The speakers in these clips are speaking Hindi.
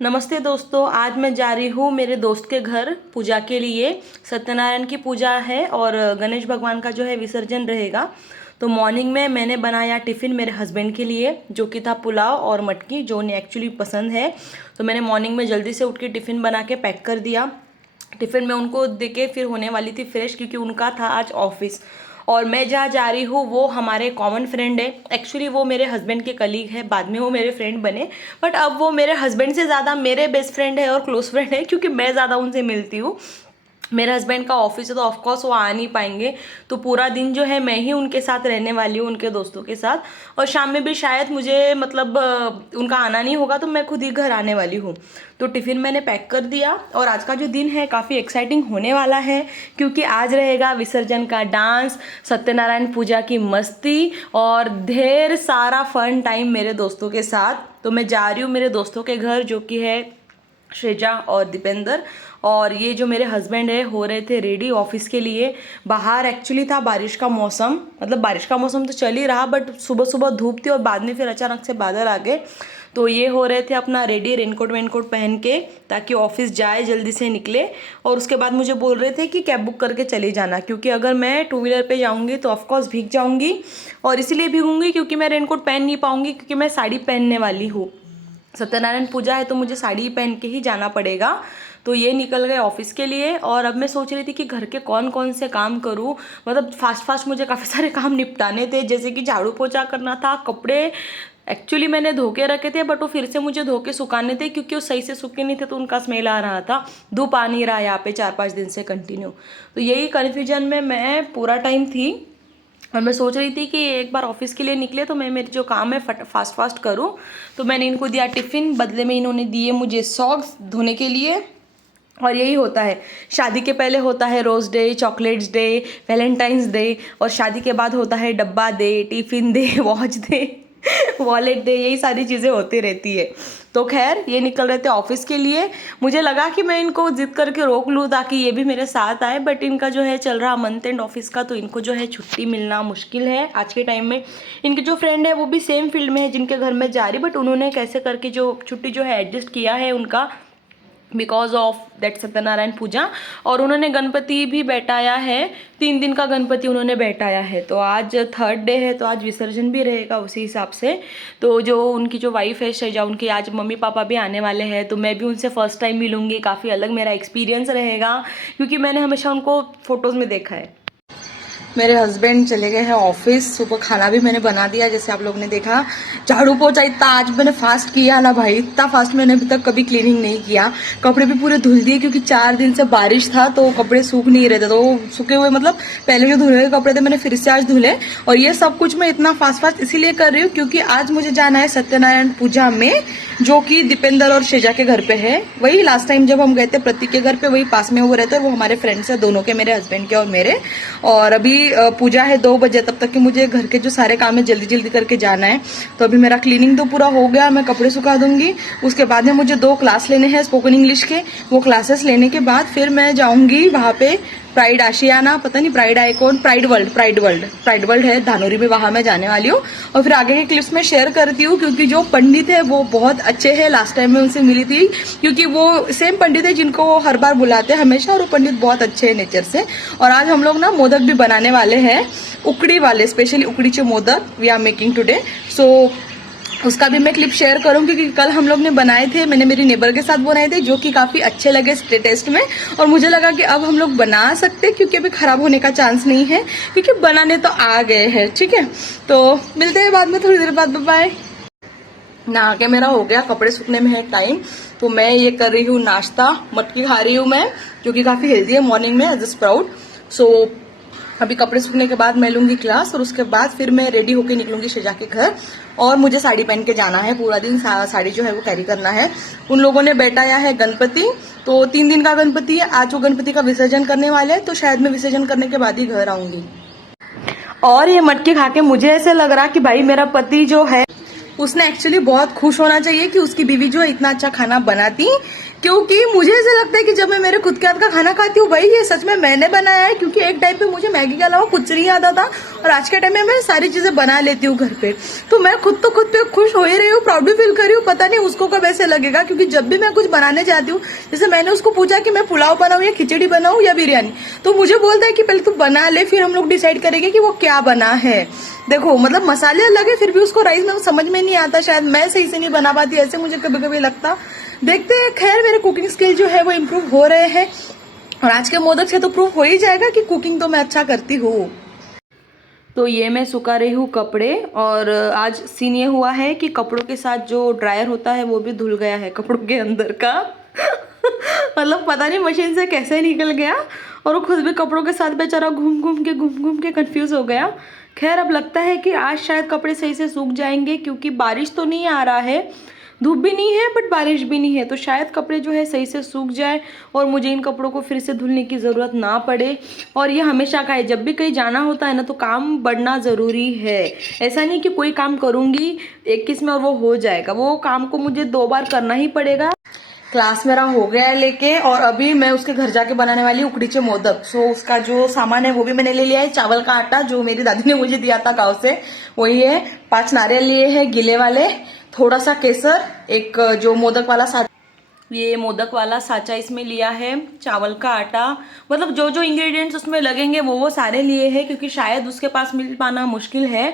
नमस्ते दोस्तों, आज मैं जा रही हूँ मेरे दोस्त के घर पूजा के लिए। सत्यनारायण की पूजा है और गणेश भगवान का जो है विसर्जन रहेगा। तो मॉर्निंग में मैंने बनाया टिफ़िन मेरे हस्बैंड के लिए, जो कि था पुलाव और मटकी, जो उन्हें एक्चुअली पसंद है। तो मैंने मॉर्निंग में जल्दी से उठ के टिफ़िन बना के पैक कर दिया। टिफ़िन में उनको दे के फिर होने वाली थी फ्रेश, क्योंकि उनका था आज ऑफिस। और मैं जहाँ जा रही हूँ वो हमारे कॉमन फ्रेंड है। एक्चुअली वो मेरे हस्बैंड के कलीग है, बाद में वो मेरे फ्रेंड बने, बट अब वो मेरे हस्बैंड से ज़्यादा मेरे बेस्ट फ्रेंड है और क्लोज फ्रेंड है, क्योंकि मैं ज़्यादा उनसे मिलती हूँ। मेरे हस्बैंड का ऑफिस है तो ऑफकोर्स वो आ नहीं पाएंगे। तो पूरा दिन जो है मैं ही उनके साथ रहने वाली हूँ, उनके दोस्तों के साथ। और शाम में भी शायद मुझे मतलब उनका आना नहीं होगा, तो मैं खुद ही घर आने वाली हूँ। तो टिफ़िन मैंने पैक कर दिया और आज का जो दिन है काफ़ी एक्साइटिंग होने वाला है, क्योंकि आज रहेगा विसर्जन का डांस, सत्यनारायण पूजा की मस्ती और ढेर सारा फन टाइम मेरे दोस्तों के साथ। तो मैं जा रही हूँ मेरे दोस्तों के घर, जो कि है श्रेजा और दीपेंद्र। और ये जो मेरे हस्बैंड है हो रहे थे रेडी ऑफिस के लिए। बाहर एक्चुअली था बारिश का मौसम, मतलब बारिश का मौसम तो चल ही रहा, बट सुबह सुबह धूप थी और बाद में फिर अचानक से बादल आ गए। तो ये हो रहे थे अपना रेडी, रेनकोट वेनकोट पहन के, ताकि ऑफिस जाए जल्दी से निकले। और उसके बाद मुझे बोल रहे थे कि कैब बुक करके चली जाना, क्योंकि अगर मैं टू व्हीलर पे जाऊँगी तो ऑफकोर्स भीग जाऊँगी। और इसीलिए भीगूंगी क्योंकि मैं रेनकोट पहन नहीं पाऊँगी, क्योंकि मैं साड़ी पहनने वाली हूँ। सत्यनारायण पूजा है तो मुझे साड़ी पहन के ही जाना पड़ेगा। तो ये निकल गए ऑफिस के लिए। और अब मैं सोच रही थी कि घर के कौन कौन से काम करूँ, मतलब फास्ट फास्ट मुझे काफ़ी सारे काम निपटाने थे, जैसे कि झाड़ू पोछा करना था। कपड़े एक्चुअली मैंने धो के रखे थे, बट वो फिर से मुझे धो के सुखाने थे, क्योंकि वो सही से सूखे नहीं थे तो उनका स्मेल आ रहा था। धूप आ नहीं रहा यहाँ पे 4-5 दिन से कंटिन्यू। तो यही कन्फ्यूजन में मैं पूरा टाइम थी। और मैं सोच रही थी कि एक बार ऑफिस के लिए निकले तो मैं मेरे जो काम है फास्ट फास्ट करूं। तो मैंने इनको दिया टिफ़िन, बदले में इन्होंने दिए मुझे सॉक्स धोने के लिए। और यही होता है, शादी के पहले होता है rose day, chocolates day, valentine's day, और शादी के बाद होता है डब्बा day, tiffin day, watch day, wallet day, यही सारी चीज़ें होती रहती है। तो खैर ये निकल रहे थे ऑफिस के लिए। मुझे लगा कि मैं इनको जिद करके रोक लूँ ताकि ये भी मेरे साथ आए, बट इनका जो है चल रहा मंथ एंड ऑफिस का, तो इनको जो है छुट्टी मिलना मुश्किल है आज के टाइम में। इनके जो फ्रेंड है वो भी सेम फील्ड में है जिनके घर में जा रही, बट उन्होंने कैसे करके जो छुट्टी जो है एडजस्ट किया है उनका, बिकॉज ऑफ दैट सत्यनारायण पूजा। और उन्होंने गणपति भी बैठाया है, 3 दिन का गणपति उन्होंने बैठाया है। तो आज 3rd डे है, तो आज विसर्जन भी रहेगा उसी हिसाब से। तो जो उनकी जो वाइफ है शैजा, उनके आज मम्मी पापा भी आने वाले हैं, तो मैं भी उनसे फर्स्ट टाइम मिलूंगी। काफ़ी अलग मेरा एक्सपीरियंस रहेगा, क्योंकि मैंने हमेशा उनको फोटोज़ में देखा है। मेरे हस्बैंड चले गए हैं ऑफिस। सुबह खाना भी मैंने बना दिया, जैसे आप लोग ने देखा। झाड़ू पोछा इतना आज मैंने फास्ट किया ना भाई, इतना फास्ट मैंने अभी तक कभी क्लीनिंग नहीं किया। कपड़े भी पूरे धुल दिए, क्योंकि 4 दिन से बारिश था तो कपड़े सूख नहीं रहे थे। तो सूखे हुए मतलब पहले जो धुले हुए कपड़े थे मैंने फिर से आज धुले। और ये सब कुछ मैं इतना फास्ट फास्ट इसीलिए कर रही हूँ क्योंकि आज मुझे जाना है सत्यनारायण पूजा में, जो कि दीपेंद्र और शेजा के घर पे है। वही लास्ट टाइम जब हम गए थे प्रतीक के घर पे, वही पास में वो रहते हैं। वो हमारे फ्रेंड्स है दोनों के, मेरे हस्बैंड के और मेरे। और अभी पूजा है 2 बजे, तब तक कि मुझे घर के जो सारे काम है जल्दी जल्दी करके जाना है। तो अभी मेरा क्लीनिंग तो पूरा हो गया, मैं कपड़े सुखा दूंगी। उसके बाद में मुझे 2 क्लास लेने हैं स्पोकन इंग्लिश के। वो क्लासेस लेने के बाद फिर मैं जाऊंगी वहां पे प्राइड आशियाना, पता नहीं प्राइड आइकॉन, प्राइड वर्ल्ड है धानोरी में, वहां मैं जाने वाली हूँ। और फिर आगे के क्लिप्स में शेयर करती हूँ, क्योंकि जो पंडित है वो बहुत अच्छे हैं। लास्ट टाइम मैं उनसे मिली थी, क्योंकि वो सेम पंडित है जिनको वो हर बार बुलाते हैं हमेशा, और वो पंडित बहुत अच्छे हैं नेचर से। और आज हम लोग ना मोदक भी बनाने वाले हैं, उकड़ी वाले, स्पेशली उकड़ीचे modak we are making today. So उसका भी मैं क्लिप शेयर करूंगी, क्योंकि कल हम लोग ने बनाए थे, मैंने मेरी नेबर के साथ बनाए थे, जो कि काफी अच्छे लगे टेस्ट में। और मुझे लगा कि अब हम लोग बना सकते, क्योंकि अभी खराब होने का चांस नहीं है, क्योंकि बनाने तो आ गए हैं। ठीक है, तो मिलते हैं बाद में थोड़ी देर बाद। बाय। नहा के मेरा हो गया, कपड़े सूखने में है टाइम। तो मैं ये कर रही हूँ नाश्ता, मटकी खा रही हूँ मैं, जो कि काफी हेल्दी है मॉर्निंग में एज अ स्प्राउट। सो अभी कपड़े सूखने के बाद मैं लूंगी क्लास, और उसके बाद फिर मैं रेडी होके निकलूंगी शेजा के घर। और मुझे साड़ी पहन के जाना है, पूरा दिन साड़ी जो है वो कैरी करना है। उन लोगों ने बैठाया है गणपति, तो 3 दिन का गणपति है। आज वो गणपति का विसर्जन करने वाले हैं, तो शायद मैं विसर्जन करने के बाद ही घर आऊंगी। और ये मटकी खा के मुझे ऐसे लग रहा कि भाई मेरा पति जो है उसने एक्चुअली बहुत खुश होना चाहिए कि उसकी बीवी जो है इतना अच्छा खाना बनाती, क्योंकि मुझे ऐसा लगता है कि जब मैं मेरे खुद के हाथ का खाना खाती हूँ भाई ये सच में मैंने बनाया है, क्योंकि एक टाइम पे मुझे मैगी के अलावा कुछ नहीं आता था और आज के टाइम में मैं सारी चीजें बना लेती हूँ घर पे। तो मैं खुद पे खुश हो ही रही हूँ, प्राउड भी फील कर रही हूँ। पता नहीं उसको कब ऐसे लगेगा, क्योंकि जब भी मैं कुछ बनाने जाती हूँ, जैसे मैंने उसको पूछा कि मैं पुलाव बनाऊं या खिचड़ी बनाऊं या बिरयानी, तो मुझे बोलता है कि पहले तू बना ले फिर हम लोग डिसाइड करेंगे कि वो क्या बना है। देखो मतलब मसाले अलग है, फिर भी उसको राइस में समझ में नहीं आता, शायद मैं सही से नहीं बना पाती, ऐसे मुझे कभी कभी लगता। देखते हैं, खैर मेरे कुकिंग स्किल जो है वो इम्प्रूव हो रहे हैं और आज के मोदक से तो प्रूव हो ही जाएगा कि कुकिंग तो मैं अच्छा करती हूँ। तो ये मैं सुखा रही हूँ कपड़े, और आज सीन ये हुआ है कि कपड़ों के साथ जो ड्रायर होता है वो भी धुल गया है कपड़ों के अंदर का मतलब पता नहीं मशीन से कैसे निकल गया, और वो खुद भी कपड़ों के साथ बेचारा घूम घूम के कंफ्यूज हो गया। खैर अब लगता है कि आज शायद कपड़े सही से सूख जाएंगे, क्योंकि बारिश तो नहीं आ रहा है, धूप भी नहीं है बट बारिश भी नहीं है, तो शायद कपड़े जो है सही से सूख जाए और मुझे इन कपड़ों को फिर से धुलने की ज़रूरत ना पड़े। और ये हमेशा का है, जब भी कहीं जाना होता है ना तो काम बढ़ना ज़रूरी है। ऐसा नहीं कि कोई काम करूँगी 21 में और वो हो जाएगा, वो काम को मुझे 2 बार करना ही पड़ेगा। क्लास मेरा हो गया है लेके, और अभी मैं उसके घर जाके बनाने वाली उकड़ीचे मोदक। सो उसका जो सामान है वो भी मैंने ले लिया है। चावल का आटा जो मेरी दादी ने मुझे दिया था गाँव से वही है, 5 नारियल लिए हैं गिले वाले, थोड़ा सा केसर, एक जो मोदक वाला साचा, ये मोदक वाला साचा इसमें लिया है, चावल का आटा, मतलब जो जो इंग्रेडिएंट्स उसमें लगेंगे वो सारे लिए हैं, क्योंकि शायद उसके पास मिल पाना मुश्किल है।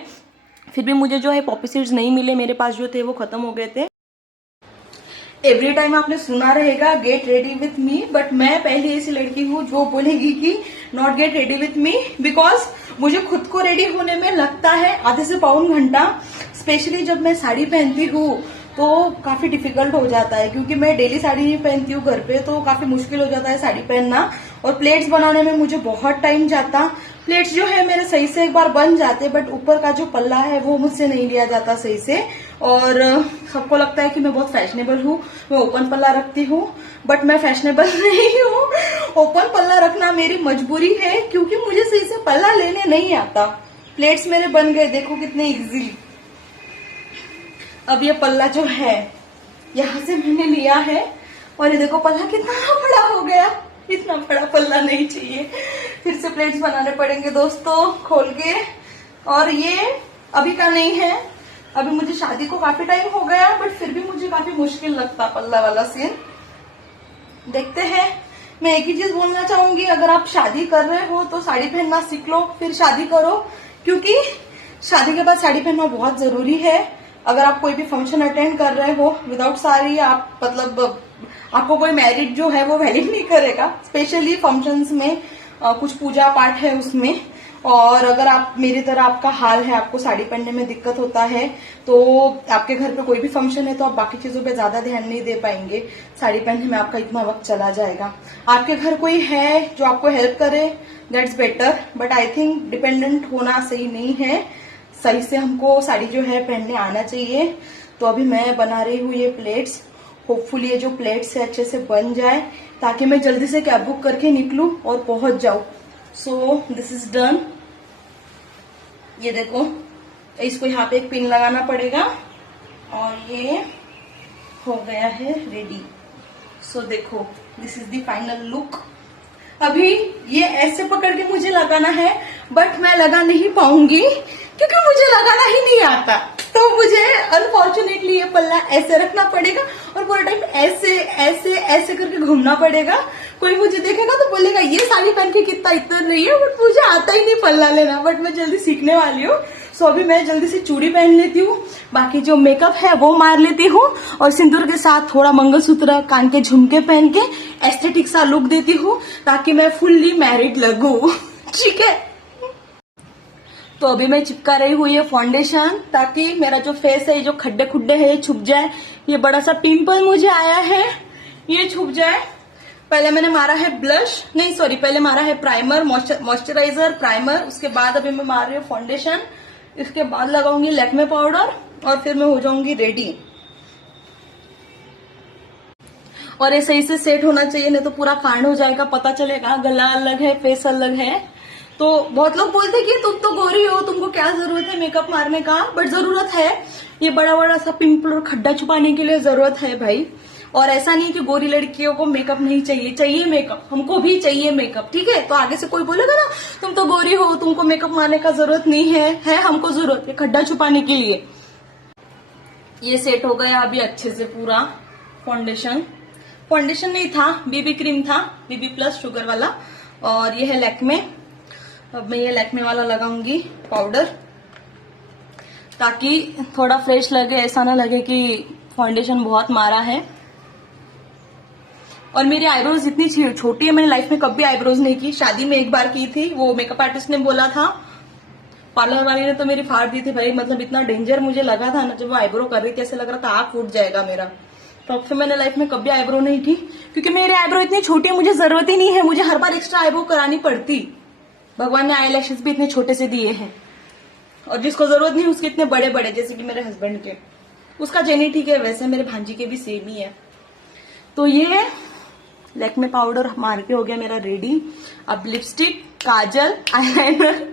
फिर भी मुझे जो है पॉपी सीड्स नहीं मिले, मेरे पास जो थे वो खत्म हो गए थे। एवरी टाइम आपने सुना रहेगा get ready with me, but मैं पहले ऐसी लड़की हूँ जो बोलेगी कि not get ready with me, because मुझे खुद को रेडी होने में लगता है आधे से पौन घंटा। स्पेशली जब मैं साड़ी पहनती हूँ तो काफी डिफिकल्ट हो जाता है, क्योंकि मैं डेली साड़ी नहीं पहनती हूँ घर पे, तो काफी मुश्किल हो जाता है साड़ी पहनना। और प्लेट्स बनाने में मुझे बहुत टाइम जाता। प्लेट्स जो है मेरे सही से एक बार बन जाते, बट ऊपर का जो पल्ला है वो मुझसे नहीं लिया जाता सही से। और सबको लगता है कि मैं बहुत फैशनेबल हूँ, मैं ओपन पल्ला रखती हूँ, बट मैं फैशनेबल नहीं हूँ। ओपन पल्ला रखना मेरी मजबूरी है, क्योंकि मुझे सही से पल्ला लेने नहीं आता। प्लेट्स मेरे बन गए, देखो कितने इजीली। अब ये पल्ला जो है यहाँ से मैंने लिया है, और ये देखो पल्ला कितना बड़ा हो गया, इतना बड़ा पल्ला नहीं चाहिए। फिर से प्लेट्स बनाने पड़ेंगे दोस्तों खोल के। और ये अभी का नहीं है, अभी मुझे शादी को काफी टाइम हो गया, बट फिर भी मुझे काफी मुश्किल लगता पल्ला वाला सीन। देखते हैं। मैं एक ही चीज बोलना चाहूंगी, अगर आप शादी कर रहे हो तो साड़ी पहनना सीख लो, फिर शादी करो, क्योंकि शादी के बाद साड़ी पहनना बहुत जरूरी है। अगर आप कोई भी फंक्शन अटेंड कर रहे हो विदाउट साड़ी, आप मतलब आपको कोई मैरिज जो है वो वैलिड नहीं करेगा, स्पेशली फंक्शंस में कुछ पूजा पाठ है उसमें। और अगर आप मेरी तरह आपका हाल है, आपको साड़ी पहनने में दिक्कत होता है, तो आपके घर पे कोई भी फंक्शन है तो आप बाकी चीजों पे ज्यादा ध्यान नहीं दे पाएंगे, साड़ी पहनने में आपका इतना वक्त चला जाएगा। आपके घर कोई है जो आपको हेल्प करे, that's better, but I think dependent होना सही नहीं है। सही से हमको साड़ी जो है पहनने आना चाहिए। तो अभी मैं बना रही हूँ ये प्लेट्स, होपफुली ये जो प्लेट्स है अच्छे से बन जाए, ताकि मैं जल्दी से कैब बुक करके निकलूं और पहुंच जाऊं। So this is done. ये देखो, इसको यहाँ पे एक पिन लगाना पड़ेगा, और ये हो गया है रेडी। सो देखो, this is the final look. अभी ये ऐसे पकड़ के मुझे लगाना है, बट मैं लगा नहीं पाऊंगी क्योंकि मुझे लगाना ही नहीं आता। तो मुझे अनफॉर्चुनेटली ये पल्ला ऐसे रखना पड़ेगा और पूरा टाइम ऐसे ऐसे ऐसे करके घूमना पड़ेगा। कोई मुझे देखेगा तो बोलेगा ये साड़ी पहन के कितना इतर रही है, बट मुझे आता ही नहीं पल्ला लेना, बट मैं जल्दी सीखने वाली हूँ। सो अभी मैं जल्दी से चूड़ी पहन लेती हूँ, बाकी जो मेकअप है वो मार लेती हूँ, और सिंदूर के साथ थोड़ा मंगलसूत्र, कान के झुमके पहन के एस्थेटिक सा लुक देती हूँ, ताकि मैं फुल्ली मैरिड लगूं। ठीक है। तो अभी मैं चिपका रही हूँ ये फाउंडेशन, ताकि मेरा जो फेस है, ये जो खड्डे खुड्डे है ये छुप जाए। ये बड़ा सा पिंपल मुझे आया है, ये छुप जाए। पहले मैंने मारा है ब्लश, नहीं सॉरी, पहले मारा है प्राइमर, मॉइस्चराइजर, प्राइमर, उसके बाद अभी मैं मार रही हूँ फाउंडेशन, इसके बाद लगाऊंगी लैक्मे पाउडर, और फिर मैं हो जाऊंगी रेडी। और ये सही से सेट होना चाहिए, नहीं तो पूरा कांड हो जाएगा, पता चलेगा गला अलग है फेस अलग है। तो बहुत लोग बोलते कि तुम तो गोरी हो, तुमको क्या जरूरत है मेकअप मारने का, बट जरूरत है। ये बड़ा बड़ा सा पिंपल और खड्डा छुपाने के लिए जरूरत है भाई। और ऐसा नहीं कि गोरी लड़कियों को मेकअप नहीं चाहिए, चाहिए मेकअप, हमको भी चाहिए मेकअप, ठीक है। तो आगे से कोई बोलेगा ना तुम तो गोरी हो, तुमको मेकअप मारने का जरूरत नहीं है हमको जरूरत है खड्डा छुपाने के लिए। ये सेट हो गया अभी अच्छे से पूरा। फाउंडेशन नहीं था, बीबी क्रीम था, बीबी प्लस शुगर वाला। और ये है लैक्मे। अब मैं ये लैक्मे वाला लगाऊंगी पाउडर, ताकि थोड़ा फ्रेश लगे, ऐसा ना लगे कि फाउंडेशन बहुत मारा है। और मेरी आईब्रोज इतनी छोटी है, मैंने लाइफ में कभी आईब्रोज नहीं की। शादी में एक बार की थी, वो मेकअप आर्टिस्ट ने बोला था, पार्लर वाली ने तो मेरी फाड़ दी थी भाई। मतलब इतना डेंजर मुझे लगा था ना जब वो आईब्रो कर रही थी, ऐसे लग रहा था आग फूट जाएगा मेरा। तब से मैंने लाइफ में कभी आईब्रो नहीं की, क्योंकि मेरी आईब्रो इतनी छोटी है, मुझे जरूरत ही नहीं है, मुझे हर बार एक्स्ट्रा आईब्रो करानी पड़ती। भगवान ने आई लैशेस भी इतने छोटे से दिए हैं, और जिसको जरूरत नहीं उसके इतने बड़े बड़े, जैसे कि मेरे हस्बैंड के। उसका जेनी ठीक है, वैसे मेरे भांजी के भी सेम ही है। तो ये लैक्मे पाउडर मार के हो गया मेरा रेडी। अब लिपस्टिक, काजल, आईलाइनर,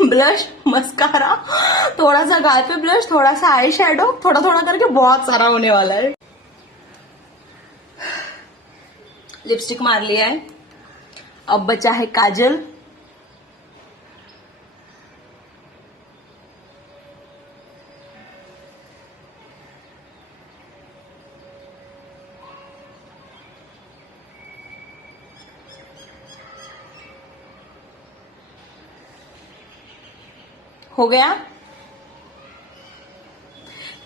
ब्लश, मस्कारा, थोड़ा सा गाल पे ब्लश, थोड़ा सा आई शेडो, थोड़ा थोड़ा करके बहुत सारा होने वाला है। लिपस्टिक मार लिया है, अब बचा है काजल। हो गया।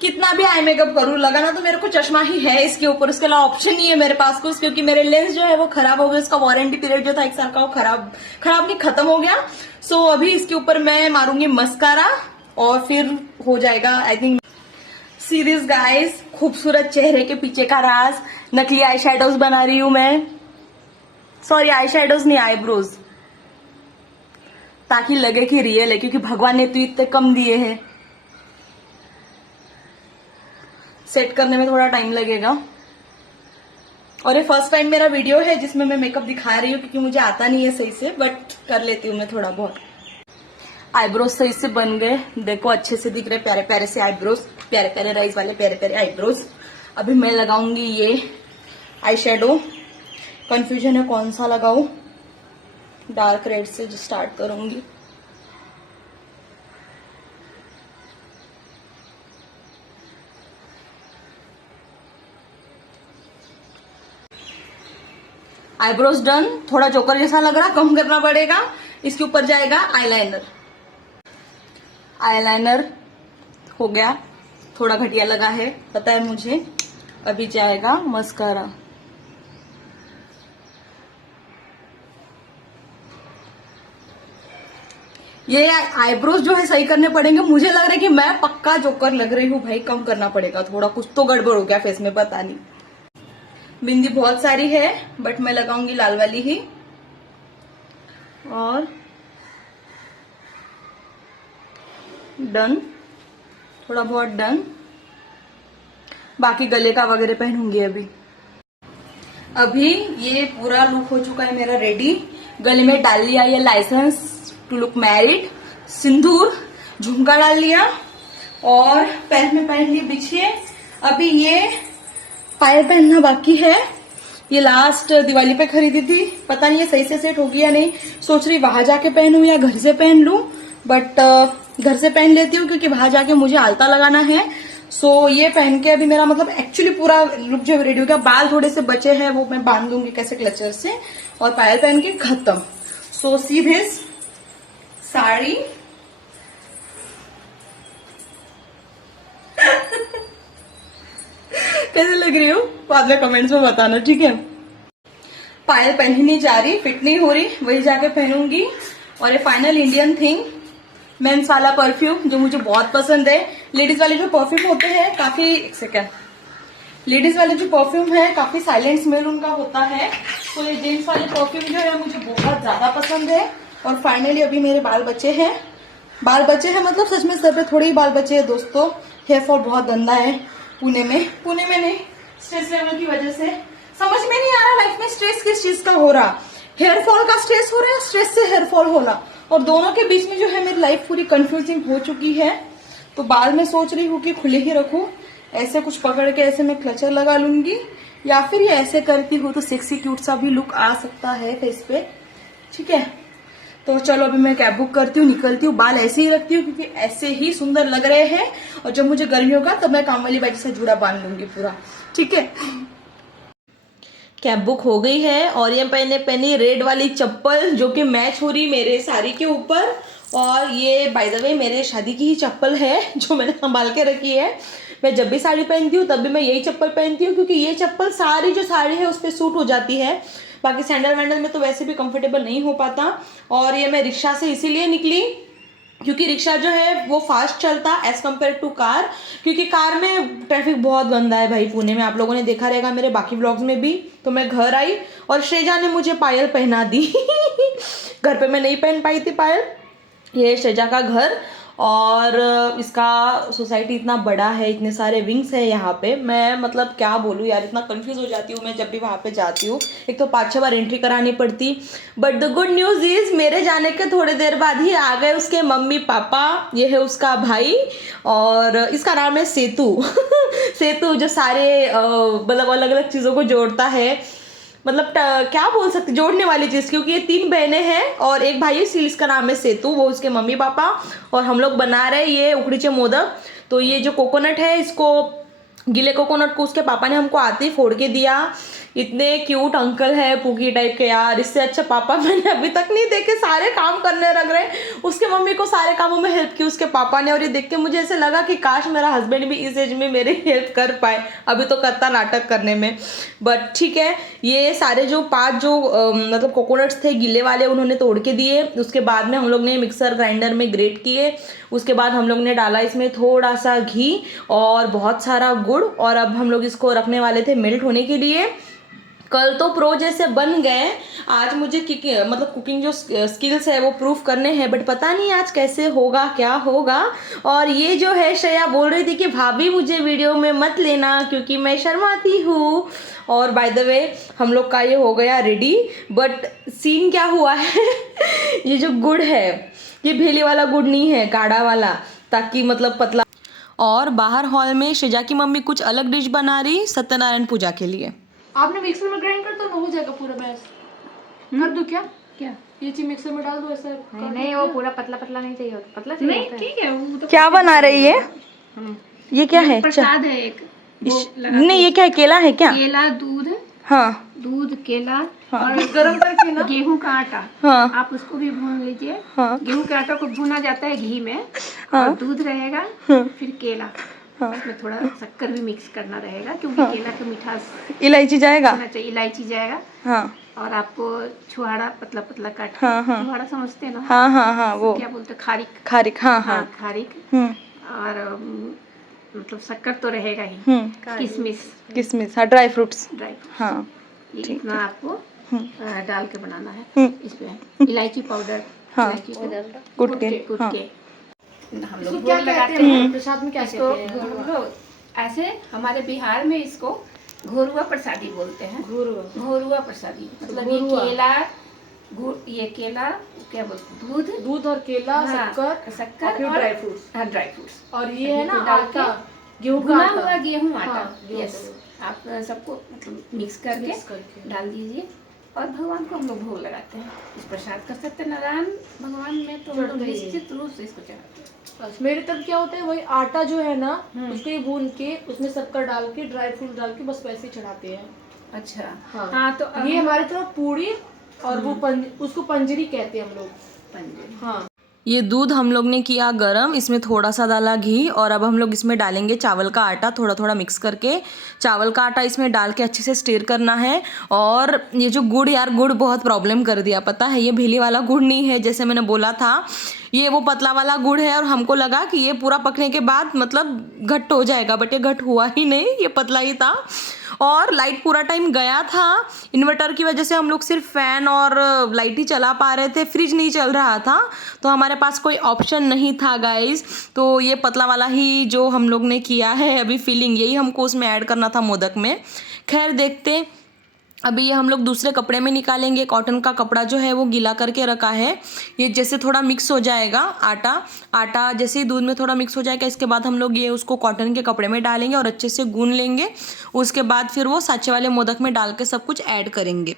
कितना भी आई मेकअप करूं, लगाना तो मेरे को चश्मा ही है इसके ऊपर, उसके अलावा ऑप्शन नहीं है मेरे पास कुछ, क्योंकि मेरे लेंस जो है वो खराब हो गया। इसका वारंटी पीरियड जो था 1 साल का, वो खराब नहीं, खत्म हो गया। सो अभी इसके ऊपर मैं मारूंगी मस्कारा, और फिर हो जाएगा I think. See this guys, खूबसूरत चेहरे के पीछे का राज। नकली आई शेडोज बना रही हूं मैं, सॉरी आई शेडोज नहीं, आईब्रोज, ताकि लगे कि रियल है, क्योंकि भगवान ने तो इतने कम दिए हैं। सेट करने में थोड़ा टाइम लगेगा। और ये फर्स्ट टाइम मेरा वीडियो है जिसमें मैं मेकअप दिखा रही हूँ, क्योंकि मुझे आता नहीं है सही से, बट कर लेती हूँ मैं थोड़ा बहुत। आईब्रोज सही से बन गए, देखो अच्छे से दिख रहे, प्यारे प्यारे से आईब्रोज, प्यारे प्यारे राइज वाले प्यारे प्यारे आईब्रोज। अभी मैं लगाऊंगी ये आई शेडो। कंफ्यूजन है कौन सा लगाऊं, डार्क रेड से स्टार्ट करूंगी। आईब्रोज डन, थोड़ा जोकर जैसा लग रहा, कम करना पड़ेगा। इसके ऊपर जाएगा आईलाइनर। आईलाइनर हो गया, थोड़ा घटिया लगा है पता है मुझे। अभी जाएगा मस्कारा। ये आईब्रोज जो है सही करने पड़ेंगे। मुझे लग रहा है कि मैं पक्का जोकर लग रही हूँ भाई, कम करना पड़ेगा थोड़ा, कुछ तो गड़बड़ हो गया फेस में, पता नहीं। बिंदी बहुत सारी है, बट मैं लगाऊंगी लाल वाली ही। और डन, थोड़ा बहुत डन। बाकी गले का वगैरह पहनूंगी अभी ये पूरा लुक हो चुका है मेरा रेडी। गले में डाल लिया ये लाइसेंस टू लुक मैरिड, सिंदूर, झुमका डाल लिया, और पैर में पहन लिए बिछिए। अभी ये पायल पहनना बाकी है। ये लास्ट दिवाली पे खरीदी थी, पता नहीं ये सही से सेट होगी या नहीं। सोच रही वहां जाके पहनूं या घर से पहन लूं, बट घर से पहन लेती हूँ, क्योंकि वहां जाके मुझे आलता लगाना है। सो ये पहन के अभी मेरा मतलब एक्चुअली पूरा लुक जो रेडी हो गया। बाल थोड़े से बचे हैं, वो मैं बांध दूंगी कैसे क्लचर से, और पायल पहन के खत्म। सो सी दिस साड़ी। कैसे लग रही हो बाद में कमेंट्स में बताना, ठीक है। पायल पहनी नहीं जा रही, फिट नहीं हो रही, वही जाके पहनूंगी। और ये फाइनल इंडियन थिंग, मेंस वाला परफ्यूम जो मुझे बहुत पसंद है। लेडीज वाले जो परफ्यूम होते हैं काफी, एक सेकेंड, लेडीज वाले जो परफ्यूम है काफी साइलेंट स्मेल उनका होता है। तो ये जेंट्स वाले परफ्यूम जो है मुझे बहुत ज्यादा पसंद है। और फाइनली अभी मेरे बाल बचे हैं, मतलब सच में सर पे थोड़े ही बाल बचे हैं दोस्तों। हेयर फॉल बहुत गंदा है पुणे में नहीं, स्ट्रेस लेवल की वजह से। समझ में नहीं आ रहा लाइफ में स्ट्रेस किस चीज का हो रहा। हेयर फॉल का स्ट्रेस हो रहा है, स्ट्रेस से हेयर फॉल और दोनों के बीच में जो है मेरी लाइफ पूरी कंफ्यूजिंग हो चुकी है। तो बाल में सोच रही हूँ कि खुले ही रखूं, ऐसे कुछ पकड़ के ऐसे मैं क्लचर लगा लूंगी, या फिर ये ऐसे करती हूँ तो सेक्सी क्यूट सा भी लुक आ सकता है फेस पे। ठीक है, तो चलो अभी मैं कैब बुक करती हूँ, निकलती हूँ। बाल ऐसे ही रखती हूँ क्योंकि ऐसे ही सुंदर लग रहे हैं, और जब मुझे गर्मी होगा तब मैं काम वाली बाई से जुड़ा बांध लूंगी पूरा। ठीक है, कैब बुक हो गई है और ये पहनी रेड वाली चप्पल जो कि मैच हो रही मेरे साड़ी के ऊपर। और ये बाय द वे मेरे शादी की ही चप्पल है जो मैंने संभाल के रखी है। मैं जब भी साड़ी पहनती हूँ तब भी मैं यही चप्पल पहनती हूँ क्योंकि ये चप्पल सारी जो साड़ी है उस पर सूट हो जाती है। बाकी सैंडल वैंडल में तो वैसे भी कंफर्टेबल नहीं हो पाता। और ये मैं रिक्शा से इसीलिए निकली क्योंकि रिक्शा जो है वो फास्ट चलता एज कम्पेयर टू कार, क्योंकि कार में ट्रैफिक बहुत गंदा है भाई पुणे में, आप लोगों ने देखा रहेगा मेरे बाकी व्लॉग्स में भी। तो मैं घर आई और श्रेजा ने मुझे पायल पहना दी घर पे मैं नहीं पहन पाई थी पायल। ये श्रेजा का घर, और इसका सोसाइटी इतना बड़ा है, इतने सारे विंग्स है यहाँ पे। मैं मतलब क्या बोलूँ यार, इतना कंफ्यूज हो जाती हूँ मैं जब भी वहाँ पे जाती हूँ। एक तो 5-6 बार एंट्री करानी पड़ती। But the good news is मेरे जाने के थोड़ी देर बाद ही आ गए उसके मम्मी पापा। ये है उसका भाई और इसका नाम है सेतु सेतु जो सारे मतलब अलग अलग चीज़ों को जोड़ता है, मतलब क्या बोल सकते जोड़ने वाली चीज़, क्योंकि ये 3 बहनें हैं और एक भाई है, इसलिए इसका नाम है सेतु। वो उसके मम्मी पापा और हम लोग बना रहे ये उखड़ीचे मोदक। तो ये जो कोकोनट है, इसको गीले कोकोनट को उसके पापा ने हमको आते ही फोड़ के दिया। इतने क्यूट अंकल है पूकी टाइप के यार, इससे अच्छा पापा मैंने अभी तक नहीं देखे। सारे काम करने लग रहे हैं, उसके मम्मी को सारे कामों में हेल्प की उसके पापा ने। और ये देख के मुझे ऐसे लगा कि काश मेरा हस्बैंड भी इस एज में मेरी हेल्प कर पाए। अभी तो करता नाटक करने में, बट ठीक है। ये सारे जो 5 जो मतलब कोकोनट्स थे गीले वाले, उन्होंने तोड़ के दिए। उसके बाद में हम लोग ने मिक्सर ग्राइंडर में ग्रेट किए। उसके बाद हम लोग ने डाला इसमें थोड़ा सा घी और बहुत सारा गुड़, और अब हम लोग इसको रखने वाले थे मेल्ट होने के लिए। कल तो प्रो जैसे बन गए, आज मुझे मतलब कुकिंग जो स्किल्स है वो प्रूफ करने हैं, बट पता नहीं आज कैसे होगा क्या होगा। और ये जो है श्रेया बोल रही थी कि भाभी मुझे वीडियो में मत लेना क्योंकि मैं शर्माती हूँ। और बाय द वे हम लोग का ये हो गया रेडी, बट सीन क्या हुआ है ये जो गुड़ है ये भेली वाला गुड़ नहीं है, गाढ़ा वाला, ताकि मतलब पतला। और बाहर हॉल में श्रेजा की मम्मी कुछ अलग डिश बना रही सत्यनारायण पूजा के लिए। आपने मिक्सर में ग्राइंड कर दो ना, हो जाएगा पूरा बैस। कर दो क्या क्या ये चीज मिक्सर में डाल दो ऐसा। नहीं वो पूरा पतला पतला नहीं चाहिए होता, पतला चाहिए नहीं ठीक है वो तो। क्या बना रही है ये? क्या है? प्रसाद है एक नहीं ये क्या है? केला है क्या? केला दूध, हाँ दूध केला और गरम करके ना गेहूं का आटा, हाँ आप उसको भी भून लीजिए। हाँ गेहूं के आटा को भुना जाता है घी में, हाँ। और दूध रहेगा, फिर केला, उसमें थोड़ा शक्कर भी मिक्स करना रहेगा क्योंकि केला का मिठास इलायची जाएगा, होना चाहिए, इलायची जाएगा। हाँ और आपको छुहाड़ा पतला पतला काट, हाँ हाँ छुहाड़ा समझते हैं ना? हाँ हाँ हाँ वो क्या बोलते हैं, खारिक। खारिक, हाँ हाँ खारिक। और मतलब शक्कर तो रहेगा ही, किशमिश किशमिश, हाँ ड्राई फ्रूट्स, ड्राई फ्रूट्स, हाँ ये ठीक इतना आपको डाल के बनाना है। इसमें इलायची पाउडर, हाँ इलायची को कूट के, कूट हाँ के हम लोग क्या भोग कहते लगाते हैं हैं प्रसाद में? क्या इसको। कहते हैं? हम लोग ऐसे हमारे बिहार में इसको घोरुआ प्रसादी बोलते हैं। घोरुआ प्रसादी मतलब ये केला गुड़, ये केला क्या बोलते, दूध और केला, शक्कर और और ड्राई फ्रूट्स। हाँ ड्राई फ्रूट्स, और ये है ना डाल आटा, के गेहूं का भुना आटा, हुआ गेहूं आटा। हाँ, गेहूं यस, आप सबको मतलब मिक्स करके डाल दीजिए और भगवान को हम लोग भोग लगाते हैं इस प्रसाद का। सत्यनारायण भगवान में तो हम लोग निश्चित रूप से इसको चढ़ाते हैं। बस मेरे तब क्या होता है, वही आटा जो है ना उसको ही भून के उसमें शक्कर डाल के ड्राई फ्रूट डाल के बस वैसे ही चढ़ाते हैं। अच्छा हाँ तो ये हमारी तरफ पूड़ी और वो उसको पंजरी कहते हैं हम लोग। पंजरी, हाँ ये दूध हम लोग ने किया गरम, इसमें थोड़ा सा डाला घी, और अब हम लोग इसमें डालेंगे चावल का आटा थोड़ा थोड़ा मिक्स करके। चावल का आटा इसमें डाल के अच्छे से स्टीर करना है। और ये जो गुड़ यार, गुड़ बहुत प्रॉब्लम कर दिया पता है। ये भेली वाला गुड़ नहीं है जैसे मैंने बोला था, ये वो पतला वाला गुड़ है। और हमको लगा कि ये पूरा पकने के बाद मतलब घट हो जाएगा, बट ये घट हुआ ही नहीं, ये पतला ही था। और लाइट पूरा टाइम गया था, इन्वर्टर की वजह से हम लोग सिर्फ फ़ैन और लाइट ही चला पा रहे थे, फ्रिज नहीं चल रहा था, तो हमारे पास कोई ऑप्शन नहीं था गाइस। तो ये पतला वाला ही जो हम लोग ने किया है अभी, फीलिंग यही हमको उसमें ऐड करना था मोदक में। खैर देखते अभी ये हम लोग दूसरे कपड़े में निकालेंगे। कॉटन का कपड़ा जो है वो गीला करके रखा है। ये जैसे थोड़ा मिक्स हो जाएगा आटा जैसे ही दूध में थोड़ा मिक्स हो जाएगा, इसके बाद हम लोग ये उसको कॉटन के कपड़े में डालेंगे और अच्छे से गूंद लेंगे। उसके बाद फिर वो साँचे वाले मोदक में डाल के सब कुछ ऐड करेंगे।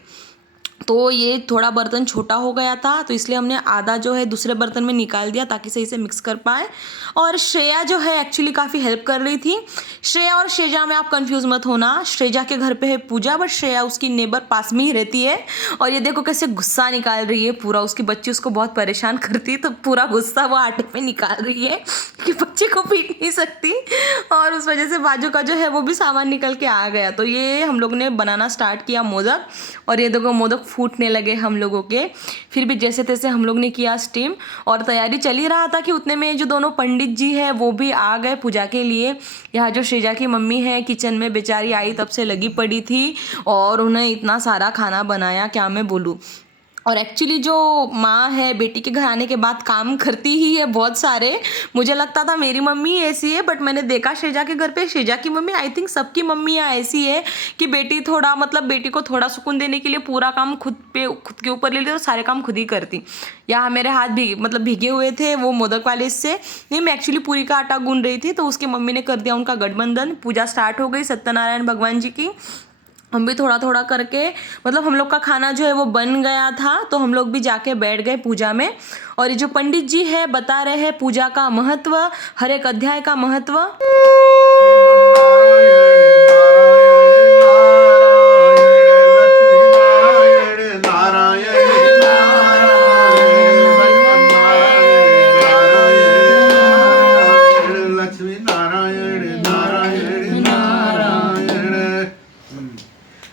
तो ये थोड़ा बर्तन छोटा हो गया था, तो इसलिए हमने आधा जो है दूसरे बर्तन में निकाल दिया ताकि सही से मिक्स कर पाए। और श्रेया जो है एक्चुअली काफ़ी हेल्प कर रही थी। श्रेया और श्रेजा में आप कंफ्यूज मत होना, श्रेजा के घर पे है पूजा, बट श्रेया उसकी नेबर पास में ही रहती है। और ये देखो कैसे गुस्सा निकाल रही है पूरा, उसकी बच्ची उसको बहुत परेशान करती है, तो पूरा गुस्सा वो आटे पे निकाल रही है कि बच्चे को पीट नहीं सकती। और उस वजह से बाजू का जो है वो भी सामान निकल के आ गया। तो ये हम लोग ने बनाना स्टार्ट किया मोदक, और ये देखो मोदक फूटने लगे हम लोगों के। फिर भी जैसे तैसे हम लोग ने किया स्टीम, और तैयारी चल ही रहा था कि उतने में जो दोनों पंडित जी है वो भी आ गए पूजा के लिए। यहाँ जो श्रेजा की मम्मी है किचन में बेचारी आई तब से लगी पड़ी थी, और उन्हें इतना सारा खाना बनाया क्या मैं बोलूँ। और एक्चुअली जो माँ है बेटी के घर आने के बाद काम करती ही है बहुत सारे। मुझे लगता था मेरी मम्मी ऐसी है, बट मैंने देखा श्रेजा के घर पे श्रेजा की मम्मी, आई थिंक सबकी मम्मियाँ ऐसी है कि बेटी थोड़ा मतलब बेटी को थोड़ा सुकून देने के लिए पूरा काम खुद के ऊपर ले लेती और सारे काम खुद ही करती। यहाँ मेरे हाथ भीगे हुए थे वो मोदक वाले से नहीं, मैं एक्चुअली पूरी का आटा गूंद रही थी, तो उसकी मम्मी ने कर दिया उनका गठबंधन। पूजा स्टार्ट हो गई सत्यनारायण भगवान जी की। हम भी थोड़ा थोड़ा करके मतलब हम लोग का खाना जो है वो बन गया था, तो हम लोग भी जाके बैठ गए पूजा में। और ये जो पंडित जी है बता रहे हैं पूजा का महत्व, हर एक अध्याय का महत्व।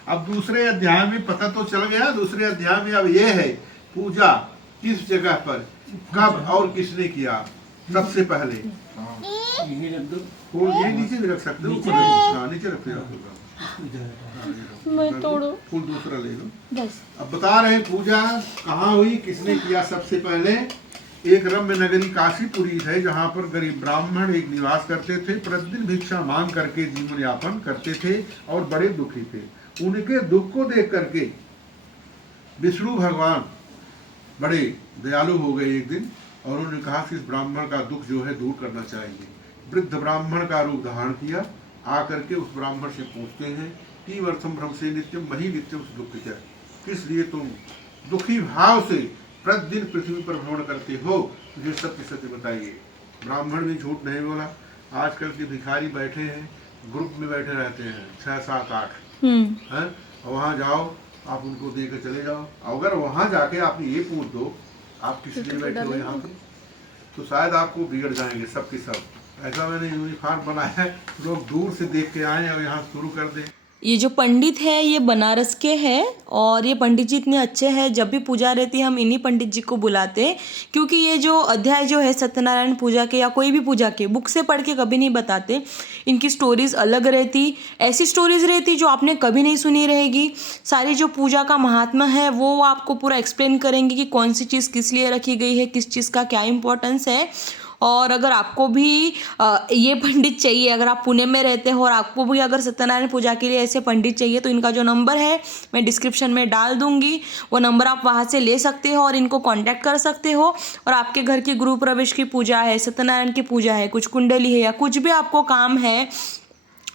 अब दूसरे अध्याय में पता तो चल गया। दूसरे अध्याय में अब ये है पूजा किस जगह पर कब और किसने किया। सबसे पहले फूल ये नीचे भी रख सकते हो, नीचे रख मैं तोड़ो, फूल दूसरा ले लो बस। अब बता रहे पूजा कहाँ हुई, किसने किया। सबसे पहले एक रम्य नगरी काशीपुरी है, जहाँ पर गरीब ब्राह्मण एक निवास करते थे। प्रतिदिन भिक्षा मांग करके जीवन यापन करते थे और बड़े दुखी थे। उनके दुख को देख करके विष्णु भगवान बड़े दयालु हो गए एक दिन, और उन्होंने कहा कि इस ब्राह्मण का दुख जो है दूर करना चाहिए। वृद्ध ब्राह्मण का रूप धारण किया, आकर के उस ब्राह्मण से पूछते हैं कि वर्थम भ्रम से नित्यम मही नित्यम दुख है, किस लिए तुम दुखी भाव से प्रतिदिन पृथ्वी पर भ्रमण करते हो, मुझे सत्य सत्य बताइए। ब्राह्मण भी झूठ नहीं बोला। आजकल के भिखारी बैठे हैं, ग्रुप में बैठे रहते हैं 6, 7, 8 हैं, वहाँ जाओ आप उनको दे कर चले जाओ। अगर वहाँ जाके आपने ये पूछ दो आप किस लिए बैठे हो यहाँ पे, तो शायद आपको बिगड़ जाएंगे सब के सब। ऐसा मैंने यूनिफॉर्म बनाया है, लोग दूर से देख के आए और यहाँ शुरू कर दें। ये जो पंडित है ये बनारस के हैं, और ये पंडित जी इतने अच्छे हैं, जब भी पूजा रहती है हम इन्हीं पंडित जी को बुलाते हैं, क्योंकि ये जो अध्याय जो है सत्यनारायण पूजा के या कोई भी पूजा के बुक से पढ़ के कभी नहीं बताते। इनकी स्टोरीज़ अलग रहती, ऐसी स्टोरीज़ रहती जो आपने कभी नहीं सुनी रहेगी। सारी जो पूजा का महात्मा है वो आपको पूरा एक्सप्लेन करेंगे कि कौन सी चीज़ किस लिए रखी गई है, किस चीज़ का क्या इंपॉर्टेंस है। और अगर आपको भी ये पंडित चाहिए, अगर आप पुणे में रहते हो और आपको भी अगर सत्यनारायण पूजा के लिए ऐसे पंडित चाहिए, तो इनका जो नंबर है मैं डिस्क्रिप्शन में डाल दूंगी। वो नंबर आप वहाँ से ले सकते हो और इनको कांटेक्ट कर सकते हो। और आपके घर की गृह प्रवेश की पूजा है, सत्यनारायण की पूजा है, कुछ कुंडली है, या कुछ भी आपको काम है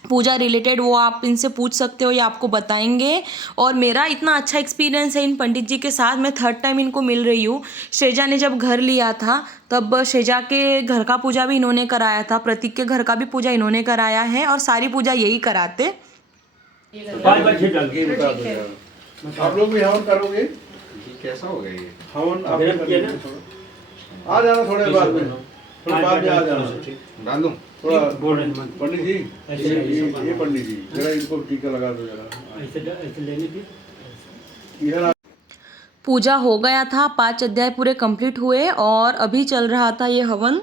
पूजा रिलेटेड, वो आप इनसे पूछ सकते हो, या आपको बताएंगे। और मेरा इतना अच्छा एक्सपीरियंस है इन पंडित जी के साथ, मैं 3rd टाइम इनको मिल रही हूँ। श्रेजा ने जब घर लिया था तब श्रेजा के घर का पूजा भी इन्होंने कराया था, प्रतीक के घर का भी पूजा इन्होंने कराया है, और सारी पूजा यही कराते। आप लोग भी हवन करोगे? कैसा हो गया ये? हवन आप आ जाना थोड़े बाद में, थोड़ा बाद में आ जाना। डाल दूं? थोड़ा पंडित जी, ये पंडित जी जरा इनको टीका लगा दो जरा। इधर पूजा हो गया था, 5 अध्याय पूरे कंप्लीट हुए, और अभी चल रहा था ये हवन।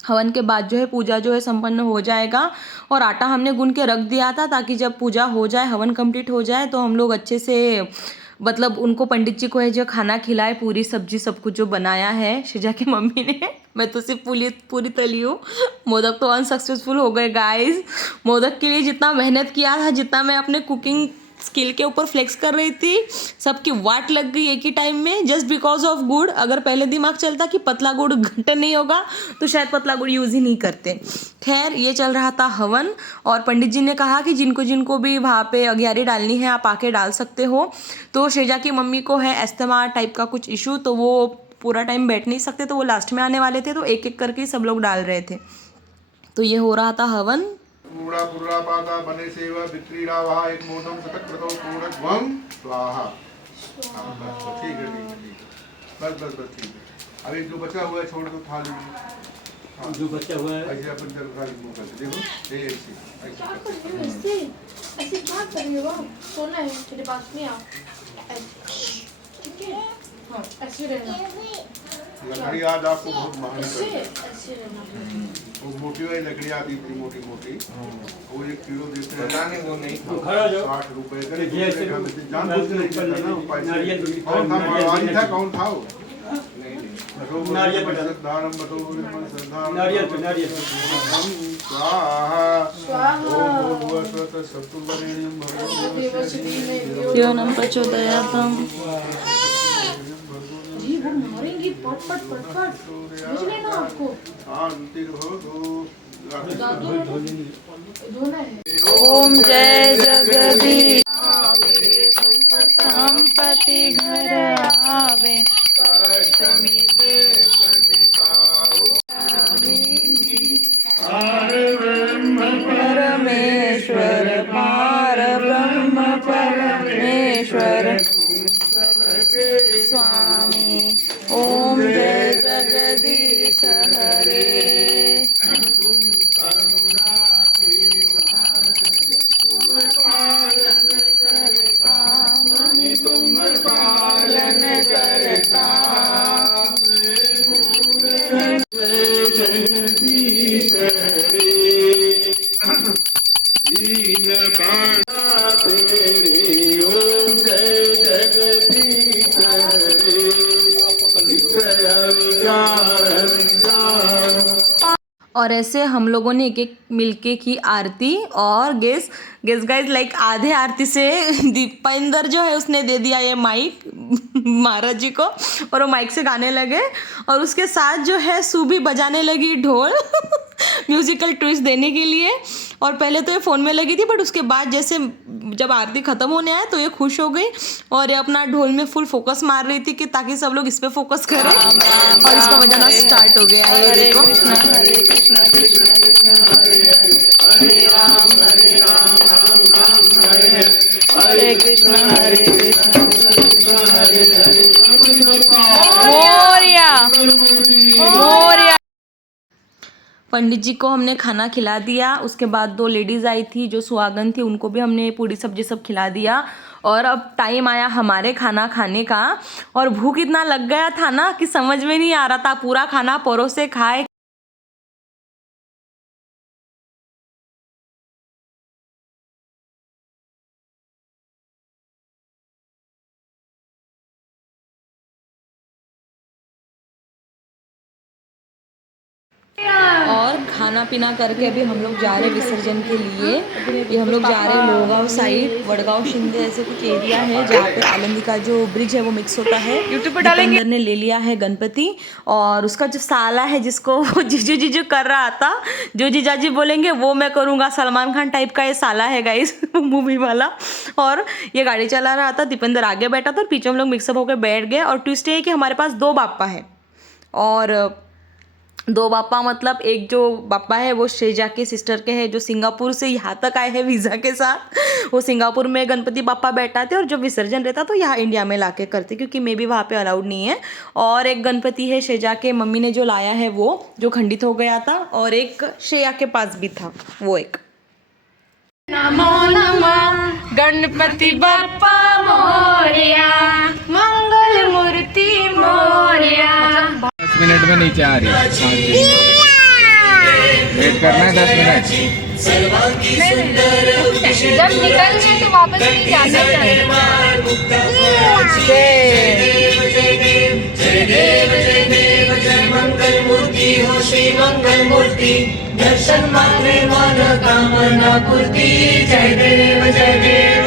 हवन के बाद जो है पूजा जो है संपन्न हो जाएगा। और आटा हमने गूंद के रख दिया था ताकि जब पूजा हो जाए, हवन कंप्लीट हो जाए, तो हम लोग अच्छे से मतलब उनको पंडित जी को है जो खाना खिलाए, पूरी सब्जी सब कुछ जो बनाया है श्रेजा की मम्मी ने। मैं तो सिर्फ पूरी तली हूँ। मोदक तो अनसक्सेसफुल हो गए गाइस। मोदक के लिए जितना मेहनत किया था, जितना मैं अपने कुकिंग स्किल के ऊपर फ्लेक्स कर रही थी, सबकी वाट लग गई एक ही टाइम में जस्ट बिकॉज ऑफ गुड़। अगर पहले दिमाग चलता कि पतला गुड़ घंटा नहीं होगा तो शायद पतला गुड़ यूज़ ही नहीं करते। खैर ये चल रहा था हवन, और पंडित जी ने कहा कि जिनको जिनको भी वहाँ पे अग्यारी डालनी है आप आके डाल सकते हो। तो शेजा की मम्मी को है अस्थमा टाइप का कुछ इशू, तो वो पूरा टाइम बैठ नहीं सकते, तो वो लास्ट में आने वाले थे, तो एक एक करके सब लोग डाल रहे थे। तो ये हो रहा था हवन। पूरा पूरा पाता बने सेवा विक्रीड़ा वहा एक मोदम सतत प्रतो पूर्णत्वं स्वाहा। ठीक है बस बस बस ठीक है। अभी जो बचा हुआ है छोड़ दो थाली में, जो बचा हुआ है ऐसे अपन चल थाली मुंह करके देखो ये ऐसे क्या कर रही हो ऐसे? ऐसे क्या कर रही हो? सोना है तेरे पास में, आ ऐसे, ठीक है? हाँ ऐसे रहना, लकड़ी आज आपको बहुत महंगी ऐसे पड़ी। ऐसे रहना। वो मोटी वाली लकड़ी आती है इतनी मोटी मोटी, वो 1 किलो देते हैं। पता नहीं वो नहीं तो खड़ा जाओ। 60 रुपए का ये ऐसे जान बुझ के नहीं देता ना वो नारियल पैसे। दूध। कौन था मारवाड़ी था, कौन था वो? नारियल पे डालो। नारियल पे, नारियल पे। शिवनं प्रचोदयातं। जी वो मारेंगी पट पट पट पट, समझ लेना आपको। दादू धोना है। ओम जय जगदीश संपत्ति घर आवे, परमेश्वर पार ब्रह्म परमेश्वर स्वामी। ओम जय जगदीश हरे। और ऐसे हम लोगों ने एक एक मिलके की आरती, और गेस गाइस लाइक आधे आरती से दीपेंद्र जो है उसने दे दिया ये माइक महाराज जी को, और वो माइक से गाने लगे, और उसके साथ जो है सूबी बजाने लगी ढोल म्यूजिकल ट्विस्ट देने के लिए। और पहले तो ये फ़ोन में लगी थी, बट उसके बाद जैसे जब आरती ख़त्म होने आए तो ये खुश हो गई और ये अपना ढोल में फुल फोकस मार रही थी कि ताकि सब लोग इस पे फोकस करें, और इसका बजाना स्टार्ट हो गया। ये देखो हरे कृष्णा कृष्णा कृष्णा हरे हरे राम हरे कृष्णा हरे कृष्णा हरे हरे। मोरया। पंडित जी को हमने खाना खिला दिया, उसके बाद 2 लेडीज़ आई थी जो सुहागन थी, उनको भी हमने पूरी सब्जी सब खिला दिया। और अब टाइम आया हमारे खाना खाने का, और भूख इतना लग गया था ना कि समझ में नहीं आ रहा था, पूरा खाना परोसे खाए। और खाना पीना करके अभी हम लोग जा रहे विसर्जन के लिए। ये हम लोग जा रहे लोहगांव साइड, वडगांव शिंदे ऐसे कुछ एरिया है जहाँ पे आलंदी का जो ब्रिज है वो मिक्स होता है। यूट्यूब पर डालेंगे। ने ले लिया है गणपति, और उसका जो साला है जिसको वो जीजू जीजू कर रहा था, जो जीजाजी बोलेंगे वो मैं करूँगा, सलमान खान टाइप का ये साला है गाइस मूवी वाला। और ये गाड़ी चला रहा था, दीपेंद्र आगे बैठा था और पीछे हम लोग मिक्सअप होकर बैठ गए। और ट्विस्ट ये है कि हमारे पास 2 बाप्पा है, और 2 बाप्पा मतलब एक जो बाप्पा है वो शेजा के सिस्टर के है, जो सिंगापुर से यहाँ तक आए हैं वीज़ा के साथ। वो सिंगापुर में गणपति बाप्पा बैठा थे, और जो विसर्जन रहता तो यहाँ इंडिया में लाके करते, क्योंकि मे बी वहाँ पे अलाउड नहीं है। और एक गणपति है शेजा के मम्मी ने जो लाया है वो, जो खंडित हो गया था, और एक श्रेया के पास भी था वो एक। नमो नमः गणपति बप्पा मोरया, मंगल मूर्ति मोरया। 10 मिनट में नीचे आ रही है, वेट करना है 10 मिनट। जब निकल तो वापस नहीं जाना मंगल मूर्ति हो श्री मंगल मूर्ति, दर्शन मात्रे मन कामना पूर्ति। जय देव जय देव।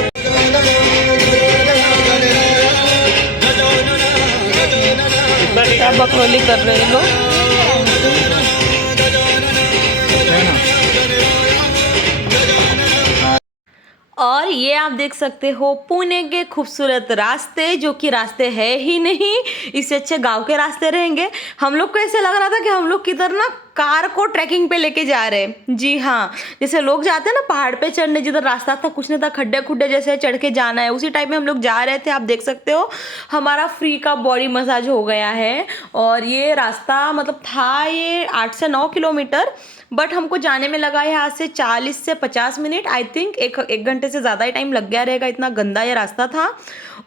बकरौली कर रहे हैं लोग। और ये आप देख सकते हो पुणे के खूबसूरत रास्ते, जो कि रास्ते है ही नहीं, इससे अच्छे गांव के रास्ते रहेंगे। हम लोग को ऐसे लग रहा था कि हम लोग किधर ना कार को ट्रैकिंग पे लेके जा रहे हैं। जी हाँ, जैसे लोग जाते हैं ना पहाड़ पे चढ़ने, जिधर रास्ता था कुछ नहीं था, खड्डे खुड्डे जैसे चढ़ के जाना है, उसी टाइप में हम लोग जा रहे थे। आप देख सकते हो हमारा फ्री का बॉडी मसाज हो गया है। और ये रास्ता मतलब था ये 8 से 9 किलोमीटर, बट हमको जाने में लगा यहाँ से 40 से 50 मिनट। आई थिंक एक घंटे से ज़्यादा ही टाइम लग गया रहेगा, इतना गंदा ये रास्ता था।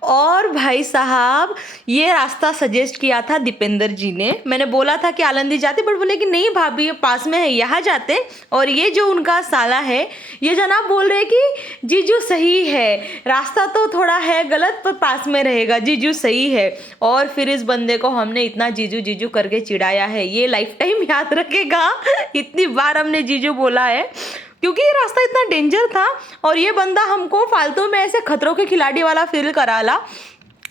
और भाई साहब ये रास्ता सजेस्ट किया था दीपेंद्र जी ने। मैंने बोला था कि आलंदी जाते, बट बोले कि नहीं भाभी ये पास में है, यहाँ जाते। और ये जो उनका साला है, ये जनाब बोल रहे कि जीजू सही है, रास्ता तो थोड़ा है गलत पर पास में रहेगा, जीजू सही है। और फिर इस बंदे को हमने इतना जीजू जीजू करके चिढ़ाया है, ये लाइफ टाइम याद रखेगा। इतनी बार हमने जीजू बोला है, क्योंकि ये रास्ता इतना डेंजर था। और ये बंदा हमको फालतू में ऐसे खतरों के खिलाड़ी वाला फील कराला,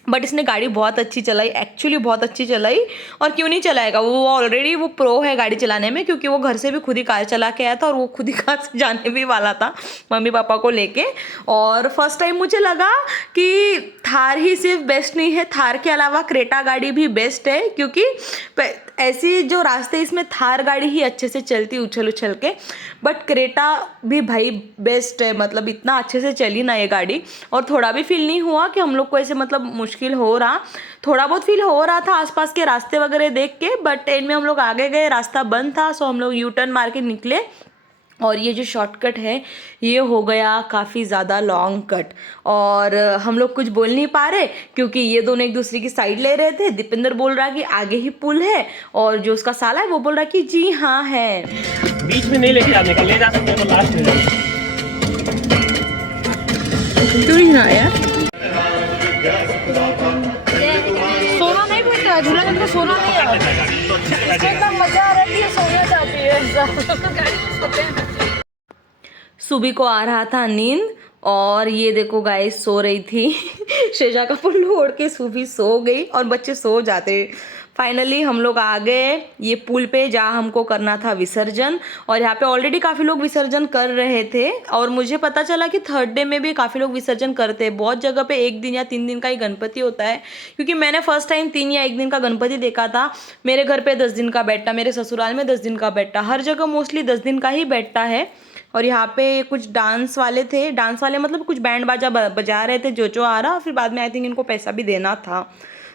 बट इसने गाड़ी बहुत अच्छी चलाई, एक्चुअली बहुत अच्छी चलाई। और क्यों नहीं चलाएगा, वो ऑलरेडी वो प्रो है गाड़ी चलाने में, क्योंकि वो घर से भी खुद ही कार चला के आया था और वो खुद ही कार से जाने भी वाला था मम्मी पापा को लेके। और फर्स्ट टाइम मुझे लगा कि थार ही सिर्फ बेस्ट नहीं है, थार के अलावा क्रेटा गाड़ी भी बेस्ट है, क्योंकि ऐसी जो रास्ते इसमें थार गाड़ी ही अच्छे से चलती उछल उछल के, बट क्रेटा भी भाई बेस्ट है। मतलब इतना अच्छे से चली ना ये गाड़ी, और थोड़ा भी फील नहीं हुआ कि हम लोग को ऐसे मतलब मुश्किल हो रहा। थोड़ा बहुत फील हो रहा था आसपास के रास्ते वगैरह देख के, बट एंड में हम लोग आगे गए, रास्ता बंद था, सो हम लोग यू टर्न मार के निकले। और ये जो शॉर्टकट है ये हो गया काफ़ी ज़्यादा लॉन्ग कट, और हम लोग कुछ बोल नहीं पा रहे क्योंकि ये दोनों एक दूसरे की साइड ले रहे थे। दीपेंद्र बोल रहा कि आगे ही पुल है, और जो उसका साला है वो बोल रहा कि जी हाँ है। बीच में नहीं लेके जाने का, ले जा सकते हो तो लास्ट में जाओ। क्यों नहीं आया? सोना नहीं मिलता है, झूला में सोना नहीं है, इतना मजा आ रहा है कि सोना चाहती है। सुबह को आ रहा था नींद, और ये देखो गाइस सो रही थी। शेजा का पुल्लू ओढ़ के सुबह सो गई, और बच्चे सो जाते। फाइनली हम लोग आ गए ये पुल पे जहाँ हमको करना था विसर्जन, और यहाँ पे ऑलरेडी काफ़ी लोग विसर्जन कर रहे थे। और मुझे पता चला कि थर्ड डे में भी काफ़ी लोग विसर्जन करते हैं। बहुत जगह पे 1 दिन या 3 दिन का ही गणपति होता है, क्योंकि मैंने फर्स्ट टाइम 3 या 1 दिन का गणपति देखा था। मेरे घर पे 10 दिन का बैठता, मेरे ससुराल में 10 दिन का बैठता, हर जगह मोस्टली 10 दिन का ही बैठता है। और यहाँ पे कुछ डांस वाले थे, डांस वाले मतलब कुछ बैंड बाजा बजा रहे थे, जो आ रहा। फिर बाद में आई थिंक इनको पैसा भी देना था।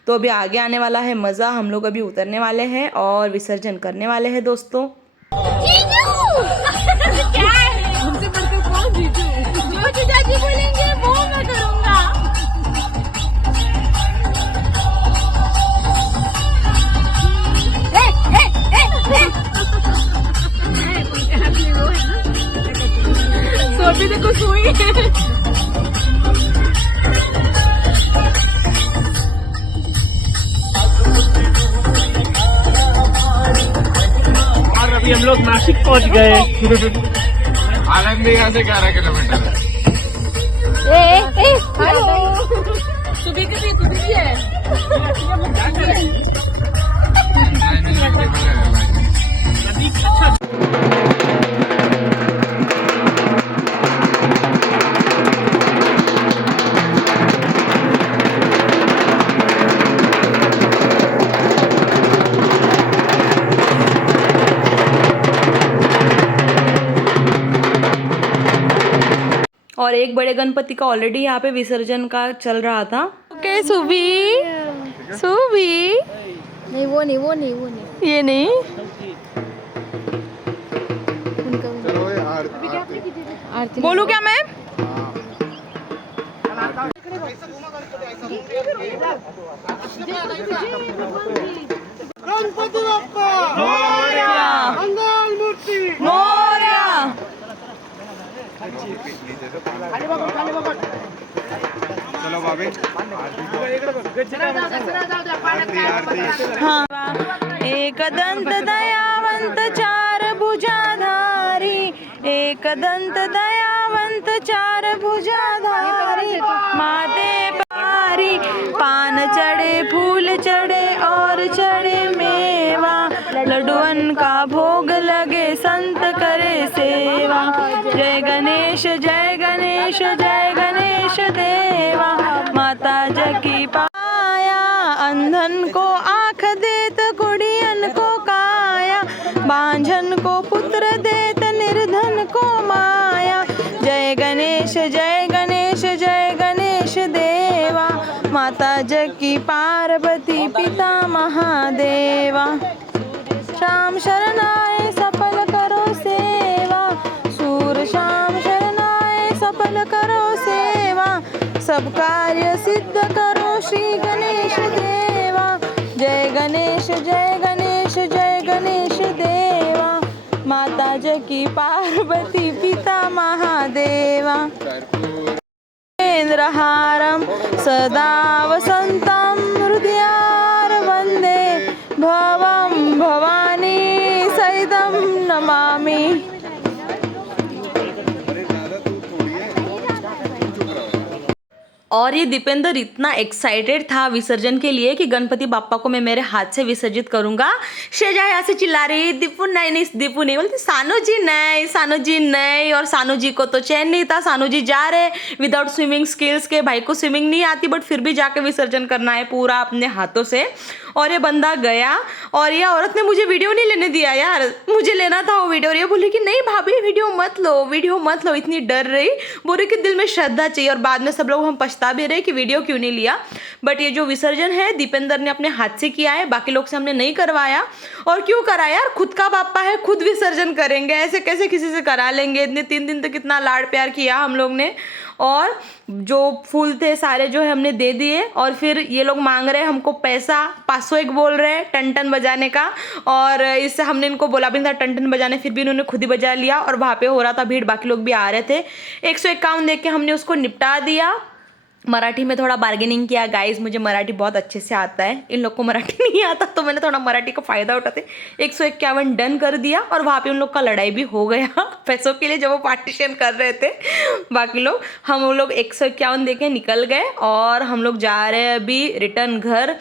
तो अभी आगे आने वाला है मज़ा, हम लोग अभी उतरने वाले हैं और विसर्जन करने वाले हैं दोस्तों। अभी देखो सोई है। और अभी हम लोग नासिक पहुंच गए। आनंद यहाँ से 11 किलोमीटर है। सुबह के लिए खुद ही है। और एक बड़े गणपति का ऑलरेडी यहाँ पे विसर्जन का चल रहा था। ओके सुबी, सुबी नहीं वो नहीं वो नहीं वो नहीं ये नहीं आरती बोलूँ क्या मैं? गणपति बप्पा मोरया, मंगल मूर्ति मोरया। चलो बाबे हाँ। एकदंत दयावंत चार भुजाधारी, एकदंत दयावंत चार भुजाधारी, माते पारी, पान चढ़े फूल चढ़े और चढ़े माता जकी पाया, अंधन को आँख देत कुड़ियन को काया, बांझन को पुत्र देत निर्धन को माया। जय गणेश जय गणेश जय गणेश देवा, माता जकी पार्वती पिता महादेवा। श्याम शरणाय सफल करो सेवा, सूर श्याम शरणाय सफल करो सेवा, सब कार्य सिद्ध करो श्री गणेश देवा। जय गणेश जय गणेश जय गणेश देवा, माता जकी पार्वती पिता महादेवा। इंद्रहारं सदा वसन्तं हृदयार वन्दे, भवं भवानी सहितं नमामि। और ये दीपेंद्र इतना एक्साइटेड था विसर्जन के लिए कि गणपति बाप्पा को मैं मेरे हाथ से विसर्जित करूंगा। शेजा यहाँ से चिल्ला रही, दीपू नहीं, दीपू नहीं, बोलती सानू जी नहीं, सानू जी नहीं। और सानू जी को तो चैन नहीं था, सानू जी जा रहे विदाउट स्विमिंग स्किल्स के। भाई को स्विमिंग नहीं आती बट फिर भी जाके विसर्जन करना है पूरा अपने हाथों से। और ये बंदा गया और ये औरत ने मुझे वीडियो नहीं लेने दिया यार, मुझे लेना था वो वीडियो। और ये बोली कि नहीं भाभी वीडियो मत लो, वीडियो मत लो। इतनी डर रही, बोल रही कि दिल में श्रद्धा चाहिए। और बाद में सब लोग हम पछता भी रहे कि वीडियो क्यों नहीं लिया। बट ये जो विसर्जन है दीपेंद्र ने अपने हाथ से किया है, बाकी लोग से हमने नहीं करवाया। और क्यों कराया यार, खुद का बाप्पा है, खुद विसर्जन करेंगे, ऐसे कैसे किसी से करा लेंगे। इतने 3 दिन तक इतना लाड प्यार किया हम लोग ने। और जो फूल थे सारे जो है हमने दे दिए। और फिर ये लोग मांग रहे हैं हमको पैसा, 501 बोल रहे हैं टन टन बजाने का। और इससे हमने इनको बोला भी था टन टन बजाने, फिर भी इन्होंने खुद ही बजा लिया। और वहाँ पे हो रहा था भीड़, बाकी लोग भी आ रहे थे। 151 देख के हमने उसको निपटा दिया। मराठी में थोड़ा बार्गेनिंग किया। गाइस मुझे मराठी बहुत अच्छे से आता है, इन लोग को मराठी नहीं आता, तो मैंने थोड़ा मराठी का फ़ायदा उठाते 151 डन कर दिया। और वहाँ पे उन लोग का लड़ाई भी हो गया पैसों के लिए, जब वो पार्टीशन कर रहे थे बाकी लोग। हम लोग 151 दे के निकल गए और हम लोग जा रहे हैं अभी रिटर्न घर,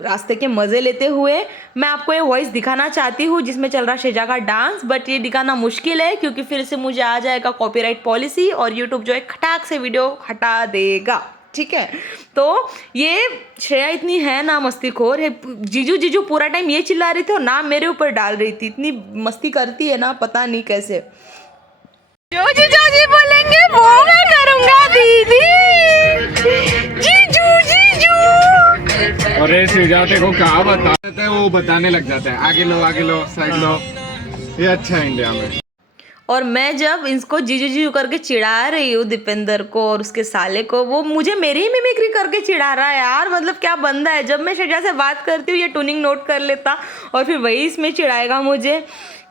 रास्ते के मज़े लेते हुए। मैं आपको ये वॉइस दिखाना चाहती हूँ जिसमें चल रहा शेजा का डांस, बट ये दिखाना मुश्किल है क्योंकि फिर से मुझे आ जाएगा कॉपीराइट पॉलिसी और यूट्यूब जो है खटाक से वीडियो हटा देगा, ठीक है। तो ये श्रेया इतनी है ना मस्तीखोर है, जीजू पूरा टाइम ये चिल्ला रही थी और नाम मेरे ऊपर डाल रही थी। इतनी मस्ती करती है ना, पता नहीं कैसे। जो जीजू बोलेंगे वो मैं करूँगा दीदी। जीजू अरे सुजाते को क्या बता देते हैं, वो बताने लग जाता है आगे लो साइड लो। ये अच्छा है इंडिया में। और मैं जब इसको जीजू करके चिढ़ा रही हूँ दीपेंद्र को और उसके साले को, वो मुझे मेरी ही मिमिक्री करके चिढ़ा रहा है यार। मतलब क्या बंदा है, जब मैं शेजा से बात करती हूँ ये टूनिंग नोट कर लेता और फिर वही इसमें चिढ़ाएगा मुझे।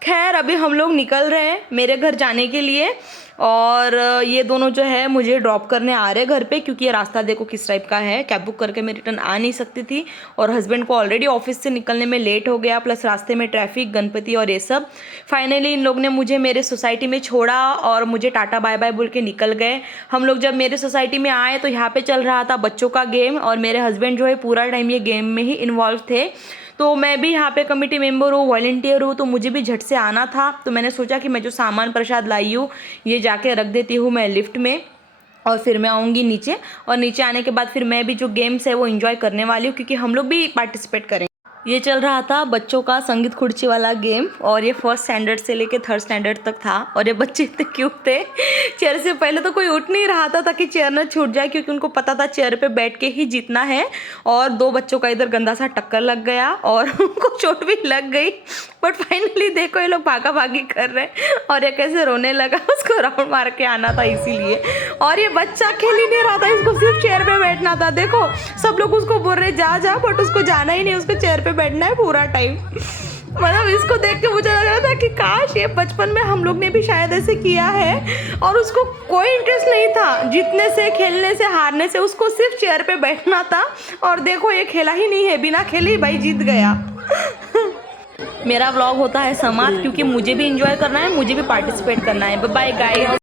खैर अभी हम लोग निकल रहे हैं मेरे घर जाने के लिए। और ये दोनों जो है मुझे ड्रॉप करने आ रहे हैं घर पे, क्योंकि ये रास्ता देखो किस टाइप का है। कैब बुक करके मैं रिटर्न आ नहीं सकती थी और हस्बैंड को ऑलरेडी ऑफिस से निकलने में लेट हो गया, प्लस रास्ते में ट्रैफिक, गणपति और ये सब। फाइनली इन लोग ने मुझे मेरे सोसाइटी में छोड़ा और मुझे टाटा बाय बाय बोल के निकल गए। हम लोग जब मेरे सोसाइटी में आए तो यहाँ पे चल रहा था बच्चों का गेम और मेरे हस्बैंड जो है पूरा टाइम ये गेम में ही इन्वॉल्व थे। तो मैं भी यहाँ पे कमेटी मेंबर हूँ, वॉलंटियर हूँ, तो मुझे भी झट से आना था। तो मैंने सोचा कि मैं जो सामान प्रसाद लाई हूँ ये जाके रख देती हूँ मैं लिफ्ट में और फिर मैं आऊँगी नीचे। और नीचे आने के बाद फिर मैं भी जो गेम्स है वो एंजॉय करने वाली हूँ, क्योंकि हम लोग भी पार्टिसिपेट करेंगे। ये चल रहा था बच्चों का संगीत खुर्ची वाला गेम और ये 1st स्टैंडर्ड से लेके 3rd स्टैंडर्ड तक था। और ये बच्चे इतने क्यूट थे, चेयर से पहले तो कोई उठ नहीं रहा था ताकि चेयर न छूट जाए, क्योंकि उनको पता था चेयर पे बैठ के ही जीतना है। और 2 बच्चों का इधर गंदा सा टक्कर लग गया और उनको चोट भी लग गई। बट फाइनली देखो ये लोग भागा भागी कर रहे हैं और ये कैसे रोने लगा, उसको राउंड मार के आना था इसीलिए। और ये बच्चा खेल ही नहीं रहा था, इसको सिर्फ चेयर पे बैठना था। देखो सब लोग उसको बोल रहे जा, बट उसको जाना ही नहीं, उसको चेयर पे बैठना है पूरा टाइम। मतलब इसको देख के मुझे लग रहा था कि काश ये बचपन में हम लोग ने भी शायद ऐसे किया है। और उसको कोई इंटरेस्ट नहीं था जीतने से, खेलने से, हारने से, उसको सिर्फ चेयर पे बैठना था। और देखो ये खेला ही नहीं है, बिना खेले ही भाई जीत गया। मेरा व्लॉग होता है समाप्त, क्योंकि मुझे भी एंजॉय करना है, मुझे भी पार्टिसिपेट करना है। Bye bye guys.